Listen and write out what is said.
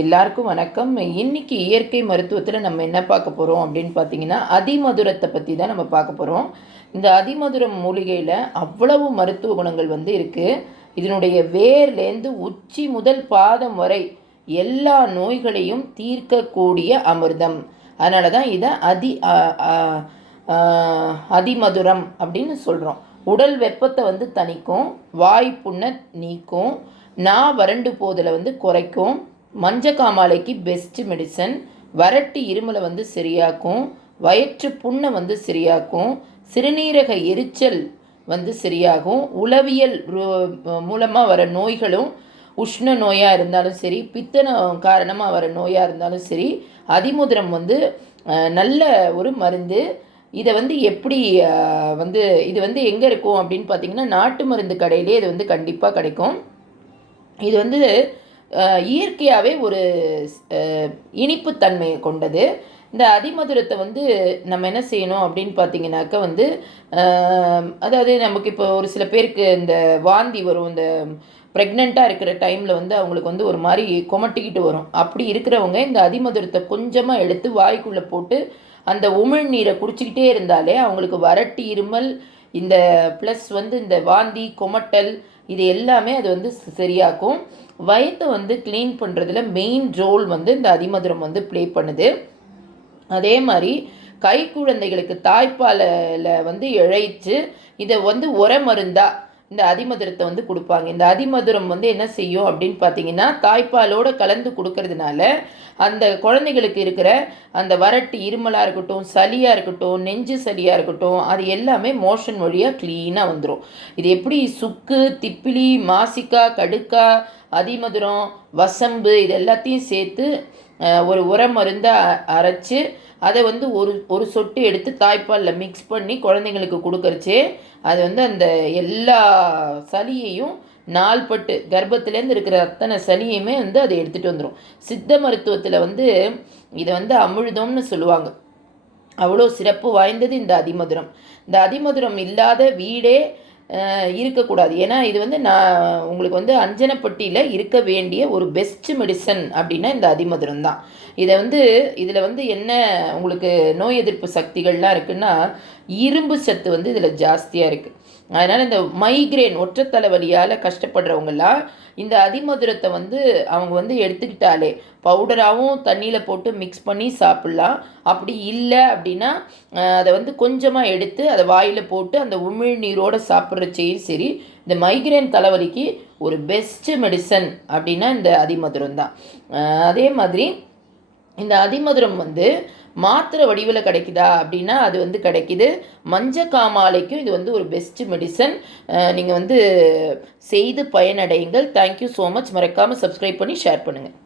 எல்லாருக்கும் வணக்கம். இன்னைக்கு இயற்கை மருத்துவத்தில் நம்ம என்ன பார்க்க போகிறோம் அப்படின்னு பார்த்தீங்கன்னா, அதிமதுரத்தை பற்றி தான் நம்ம பார்க்க போகிறோம். இந்த அதிமதுரம் மூலிகையில் அவ்வளவு மருத்துவ குணங்கள் இருக்குது. இதனுடைய வேர்லேருந்து உச்சி முதல் பாதம் வரை எல்லா நோய்களையும் தீர்க்கக்கூடிய அமிர்தம். அதனால தான் இதை அதிமதுரம் அப்படின்னு சொல்கிறோம். உடல் வெப்பத்தை தணிக்கும், வாய் புண்ணை நீக்கும், வறண்டு போதலை குறைக்கும், மஞ்சக்காமாலைக்கு பெஸ்ட்டு மெடிசன், வறட்டு இருமலை சரியாக்கும், வயிற்று புண்ணை சரியாக்கும், சிறுநீரக எரிச்சல் சரியாகும், உளவியல் மூலமாக வர நோய்களும் உஷ்ண நோயாக இருந்தாலும் சரி, பித்தனம் காரணமாக வர நோயாக இருந்தாலும் சரி, அதிமதுரம் நல்ல ஒரு மருந்து. இதை எப்படி இது எங்கே இருக்கும் அப்படின்னு பார்த்தீங்கன்னா, நாட்டு மருந்து கடையிலே இது கண்டிப்பாக கிடைக்கும். இது இயற்கையாகவே ஒரு இனிப்புத்தன்மையை கொண்டது. இந்த அதிமதுரத்தை நம்ம என்ன செய்யணும் அப்படின்னு பார்த்தீங்கன்னாக்கா அதாவது நமக்கு இப்போ ஒரு சில பேருக்கு இந்த வாந்தி வரும், இந்த ப்ரெக்னெண்ட்டாக இருக்கிற டைமில் அவங்களுக்கு ஒரு மாதிரி கொமட்டிக்கிட்டு வரும். அப்படி இருக்கிறவங்க இந்த அதிமதுரத்தை கொஞ்சமாக எடுத்து வாய்க்குள்ளே போட்டு அந்த உமிழ்நீரை குடிச்சிக்கிட்டே இருந்தாலே அவங்களுக்கு வறட்டு இருமல், இந்த ப்ளஸ் இந்த வாந்தி கொமட்டல் இது எல்லாமே அது சரியாக்கும். வயிற்றை க்ளீன் பண்ணுறதுல மெயின் ரோல் இந்த அதிமதுரம் ப்ளே பண்ணுது. அதே மாதிரி கை குழந்தைகளுக்கு தாய்ப்பாலில் இழைச்சு இதை உர மருந்தாக இந்த அதிமதுரத்தை கொடுப்பாங்க. இந்த அதிமதுரம் என்ன செய்யும் அப்படின்னு பார்த்தீங்கன்னா, தாய்ப்பாலோடு கலந்து கொடுக்கறதுனால அந்த குழந்தைகளுக்கு இருக்கிற அந்த வறட்டு இருமலாக இருக்கட்டும், சளியாக இருக்கட்டும், நெஞ்சு சளியாக இருக்கட்டும், அது எல்லாமே மோஷன் வழியாக க்ளீனாக வந்துடும். இது எப்படி சுக்கு, திப்பிலி, மாசிக்காய், கடுக்காய், அதிமதுரம், வசம்பு இது எல்லாத்தையும் சேர்த்து ஒரு உர மருந்தை அரைச்சி அதை ஒரு சொட்டு எடுத்து தாய்ப்பாலில் மிக்ஸ் பண்ணி குழந்தைங்களுக்கு கொடுக்கறச்சே அது அந்த எல்லா சளியையும் நாள்பட்டு கர்ப்பத்துலேருந்து இருக்கிற அத்தனை சளியுமே அதை எடுத்துகிட்டு வந்துடும். சித்த மருத்துவத்தில் இதை அமிழ்தம்னு சொல்லுவாங்க. அவ்வளோ சிறப்பு வாய்ந்தது இந்த அதிமதுரம். இந்த அதிமதுரம் இல்லாத வீடே இருக்கக்கூடாது. ஏன்னா இது நான் உங்களுக்கு அஞ்சனப்பட்டியில் இருக்க வேண்டிய ஒரு பெஸ்ட்டு மெடிசன் அப்படின்னா இந்த அதிமதுரம் தான். இதை இதில் என்ன உங்களுக்கு நோய் எதிர்ப்பு சக்திகள்லாம் இருக்குன்னா, இரும்பு சத்து இதில் ஜாஸ்தியாக இருக்குது. அதனால் இந்த மைக்ரேன் ஒற்றை தலைவலியால் கஷ்டப்படுறவங்கெல்லாம் இந்த அதிமதுரத்தை அவங்க எடுத்துக்கிட்டாலே பவுடராகவும் தண்ணியில் போட்டு மிக்ஸ் பண்ணி சாப்பிட்லாம். அப்படி இல்லை அப்படின்னா அதை கொஞ்சமாக எடுத்து அதை வாயில் போட்டு அந்த உமிழ்நீரோடு சாப்பிட்றச்சையும் சரி, இந்த மைக்ரேன் தலைவலிக்கு ஒரு பெஸ்ட்டு மெடிசன் அப்படின்னா இந்த அதிமதுரம் தான். அதே மாதிரி இந்த அதிமதுரம் மாத்திரை வடிவில் கிடைக்குதா அப்படின்னா அது கிடைக்குது. மஞ்சக்காமாலைக்கும் இது ஒரு பெஸ்ட்டு மெடிசன். நீங்கள் செய்து பயனடையுங்கள். Thank you so much. மறக்காமல் சப்ஸ்கிரைப் பண்ணி ஷேர் பண்ணுங்கள்.